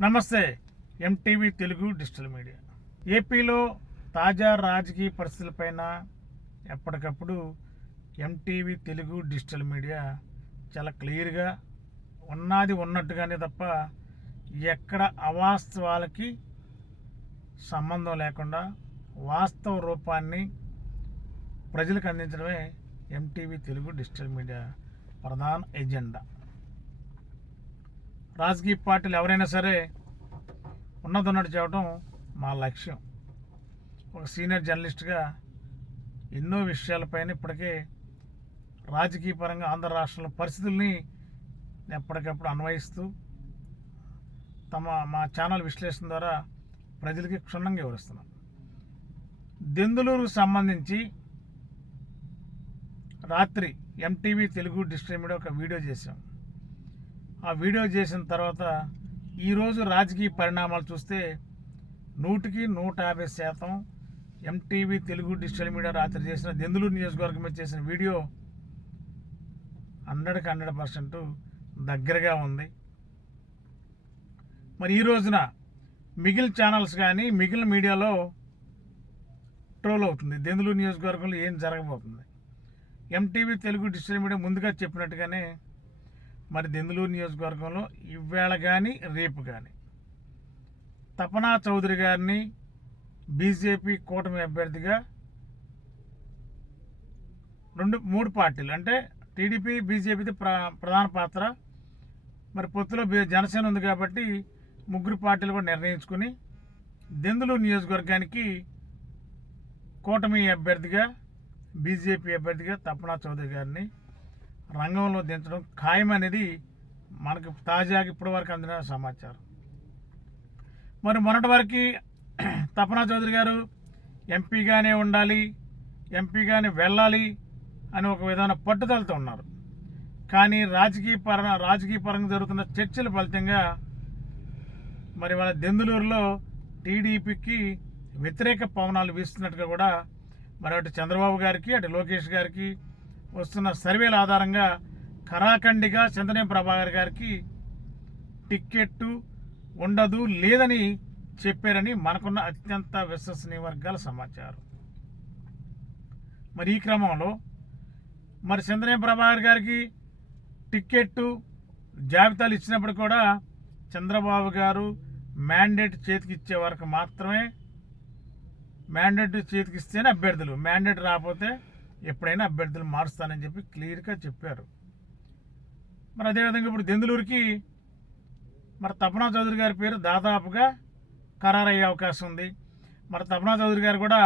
నమస్తే MTV Telugu digital media. ఏపీలో తాజా రాజకీయ పరిస్థితులపైన ఎప్పటికప్పుడు ఎంటీవీ తెలుగు డిజిటల్ మీడియా చాలా క్లియర్గా ఉన్నది ఉన్నట్టుగానే తప్ప ఎక్కడ అవాస్తవాలకి సంబంధం లేకుండా వాస్తవ రూపాన్ని ప్రజలకు అందించడమే ఎంటీవీ తెలుగు డిజిటల్ మీడియా ప్రధాన ఎజెండా. రాజకీయ పార్టీలు ఎవరైనా సరే ఉన్నది ఉన్నట్టు మా లక్ష్యం. ఒక సీనియర్ జర్నలిస్ట్గా ఎన్నో విషయాలపైన ఇప్పటికే రాజకీయ పరంగా ఆంధ్ర రాష్ట్రంలో పరిస్థితుల్ని ఎప్పటికప్పుడు అన్వయిస్తూ తమ మా ఛానల్ విశ్లేషణ ద్వారా ప్రజలకి క్షుణ్ణంగా వివరిస్తున్నాం. దెందులూరుకు సంబంధించి రాత్రి ఎంటీవీ తెలుగు డిస్ట్రిబ్యూటర్ మీడియా ఒక వీడియో చేశాం. ఆ వీడియో చేసిన తర్వాత ఈరోజు రాజకీయ పరిణామాలు చూస్తే నూటికి నూట యాభై శాతం ఎంటీవీ తెలుగు డిజిటల్ మీడియా రాత్రి చేసిన దెందులూరు నియోజకవర్గం మీద చేసిన వీడియో హండ్రెడ్కి హండ్రెడ్ పర్సెంట్ దగ్గరగా ఉంది. మరి ఈ రోజున మిగిలిన ఛానల్స్ కానీ మిగిలిన మీడియాలో ట్రోల్ అవుతుంది. దెందులూరు నియోజకవర్గంలో ఏం జరగబోతుంది? ఎంటీవీ తెలుగు డిజిటల్ మీడియా ముందుగా చెప్పినట్టుగానే మరి దెందులూరు నియోజకవర్గంలో ఇవాళ కానీ రేపు కానీ తపనా చౌదరి గారిని బీజేపీ కూటమి అభ్యర్థిగా రెండు మూడు పార్టీలు అంటే టీడీపీ బీజేపీది ప్ర ప్రధాన పాత్ర. మరి పొత్తులో జనసేన ఉంది కాబట్టి ముగ్గురు పార్టీలు కూడా నిర్ణయించుకుని దెందులూరు నియోజకవర్గానికి కూటమి అభ్యర్థిగా బీజేపీ అభ్యర్థిగా తపనా చౌదరి గారిని రంగంలో దించడం ఖాయం అనేది మనకు తాజాగా ఇప్పటి వరకు అందిన సమాచారం. మరి మొన్నటి వరకు తపనా చౌదరి గారు ఎంపీగానే ఉండాలి ఎంపీగానే వెళ్ళాలి అని ఒక విధాన పట్టుదలతో ఉన్నారు. కానీ రాజకీయ పర రాజకీయ పరంగా జరుగుతున్న చర్చల ఫలితంగా మరి వాళ్ళ దెందులూరులో టీడీపీకి వ్యతిరేక పవనాలు వీస్తున్నట్టుగా కూడా మరి అటు చంద్రబాబు గారికి అటు లోకేష్ గారికి వస్తున్న సర్వేల ఆధారంగా కరాఖండిగా చంద్రనేం ప్రభాకర్ గారికి టిక్కెట్టు ఉండదు లేదని చెప్పారని మనకున్న అత్యంత విశ్వసనీయ వర్గాల సమాచారం. మరి ఈ క్రమంలో మరి చంద్రనేం ప్రభాకర్ గారికి టిక్కెట్టు జాబితాలు ఇచ్చినప్పుడు కూడా చంద్రబాబు గారు మ్యాండేట్ చేతికి ఇచ్చే వరకు మాత్రమే మ్యాండేట్ చేతికిస్తేనే అభ్యర్థులు. మ్యాండేట్ రాకపోతే ఎప్పుడైనా అభ్యర్థులు మారుస్తానని చెప్పి క్లియర్గా చెప్పారు. మరి అదేవిధంగా ఇప్పుడు దెందులూరుకి మరి తపనా చౌదరి గారి పేరు దాదాపుగా ఖరారయ్యే అవకాశం ఉంది. మరి తపనా చౌదరి గారు కూడా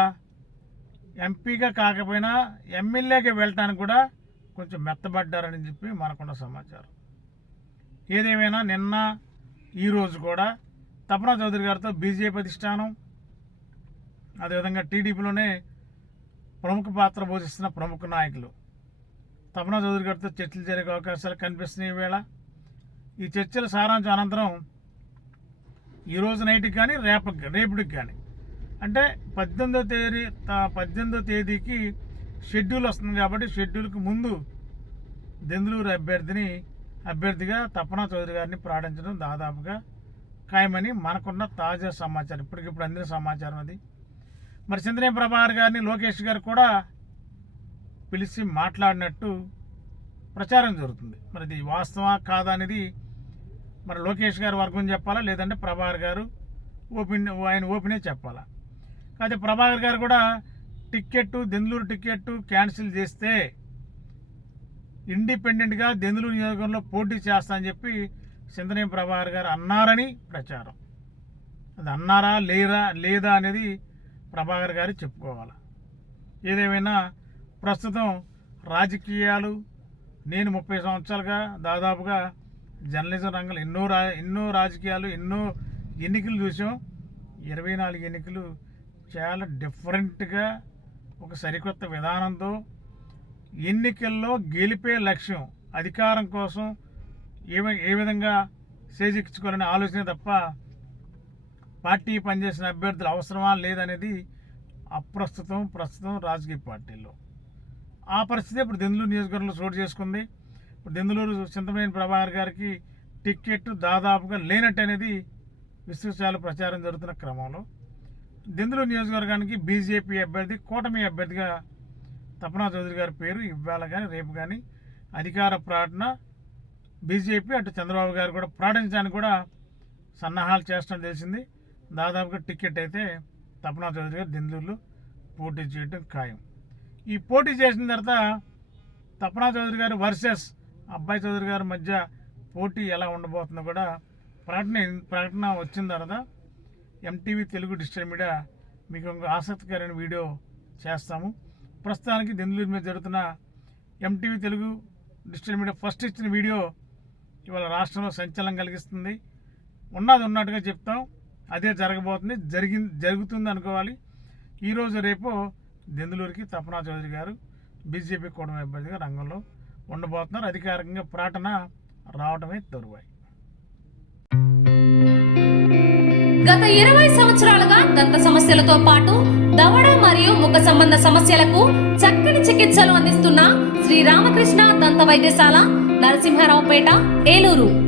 ఎంపీగా కాకపోయినా ఎమ్మెల్యేగా వెళ్ళటానికి కూడా కొంచెం మెత్తబడ్డారని చెప్పి మనకున్న సమాచారం. ఏదేమైనా నిన్న ఈరోజు కూడా తపనా చౌదరి గారితో బీజేపీ అధిష్టానం అదేవిధంగా టీడీపీలోనే ప్రముఖ పాత్ర పోషిస్తున్న ప్రముఖ నాయకులు. తపనా చౌదరి గారితో చర్చలు జరిగే అవకాశాలు కనిపిస్తున్నాయి వేళ. ఈ చర్చల సారాంశం అనంతరం ఈరోజు నైట్కి కానీ రేపకి రేపటికి కానీ. అంటే పద్దెనిమిదో తేదీ త- పద్దెనిమిదో తేదీకి షెడ్యూల్ వస్తుంది కాబట్టి షెడ్యూల్కి ముందు దెందులూరు అభ్యర్థిని అభ్యర్థిగా తపనా చౌదరి గారిని ప్రకటించడం దాదాపుగా ఖాయమని మనకున్న తాజా సమాచారం. ఇప్పటికిప్పుడు అందిన సమాచారం అది. మరి సింధనే ప్రభాకర్ గారిని లోకేష్ గారు కూడా పిలిచి మాట్లాడినట్టు ప్రచారం జరుగుతుంది. మరి ఇది వాస్తవా కాదా అనేది మరి లోకేష్ గారు వర్గం చెప్పాలా? లేదంటే ప్రభాకర్ గారు ఓపెన్ ఆయన ఓపెనే చెప్పాలా? అయితే ప్రభాకర్ గారు కూడా టిక్కెట్టు దెందులూరు టిక్కెట్టు క్యాన్సిల్ చేస్తే ఇండిపెండెంట్గా దెందులూరు నియోజకవర్గంలో పోటీ చేస్తా అని చెప్పి చింతనేని ప్రభాకర్ గారు అన్నారని ప్రచారం. అది అన్నారా లేరా లేదా అనేది ప్రభాకర్ గారు చెప్పుకోవాలి. ఏదేమైనా ప్రస్తుతం రాజకీయాలు నేను ముప్పై సంవత్సరాలుగా దాదాపుగా జర్నలిజం రంగంలో ఎన్నో రా ఎన్నో రాజకీయాలు ఎన్నో ఎన్నికలు చూసాం. ఇరవై నాలుగు ఎన్నికలు చాలా డిఫరెంట్గా ఒక సరికొత్త విధానంతో ఎన్నికల్లో గెలిపే లక్ష్యం అధికారం కోసం ఏ ఏ విధంగా చేజిక్చుకోవాలనే ఆలోచన తప్ప పార్టీ పనిచేసిన అభ్యర్థులు అవసరమా లేదనేది అప్రస్తుతం ప్రస్తుతం రాజకీయ పార్టీల్లో. ఆ పరిస్థితి ఇప్పుడు దెందులూరు నియోజకవర్గంలో చోటు చేసుకుంది. ఇప్పుడు దెందులూరు చింతమనేని ప్రభాకర్ గారికి టిక్కెట్ దాదాపుగా లేనట్టు అనేది విస్తృతాలు ప్రచారం జరుగుతున్న క్రమంలో. దెందులూరు నియోజకవర్గానికి బీజేపీ అభ్యర్థి కూటమి అభ్యర్థిగా తపనా చౌదరి గారి పేరు ఇవాళ కానీ రేపు కానీ అధికార ప్రకటన బీజేపీ అటు చంద్రబాబు గారు కూడా ప్రకటించడానికి కూడా సన్నాహాలు చేస్తాం తెలిసింది. దాదాపుగా టికెట్ అయితే తపనా చౌదరి గారు దెందులూరులో పోటీ చేయడం ఖాయం. ఈ పోటీ చేసిన తర్వాత తపనా చౌదరి గారు వర్సెస్ అబ్బాయి చౌదరి గారి మధ్య పోటీ ఎలా ఉండబోతుందో కూడా ప్రకటన ప్రకటన వచ్చిన తర్వాత ఎంటీవీ తెలుగు డిజిటల్ మీడియా మీకు ఒక ఆసక్తికరమైన వీడియో చేస్తాము. ప్రస్తుతానికి దెందులూరు మీద జరుగుతున్న MTV Telugu digital media first ఇచ్చిన వీడియో ఇవాళ రాష్ట్రంలో సంచలనం కలిగిస్తుంది. ఉన్నది ఉన్నట్టుగా చెప్తాం. అదే జరగబోతుంది. జరిగి జరుగుతుంది అనుకోవాలి. ఈరోజు రేపు దెందులూరికి తపనా చౌదరి గారు బీజేపీ కూటమి అభ్యర్థిగా రంగంలో ఉండబోతున్నారు. అధికారికంగా ప్రకటన రావడమే తరువాయి. గత ఇరవై సంవత్సరాలుగా దంత సమస్యలతో పాటు దవడ మరియు ముఖ సంబంధ సమస్యలకు చక్కని చికిత్సలు అందిస్తున్న శ్రీ రామకృష్ణ దంత వైద్యశాల నరసింహారావుపేట ఏలూరు.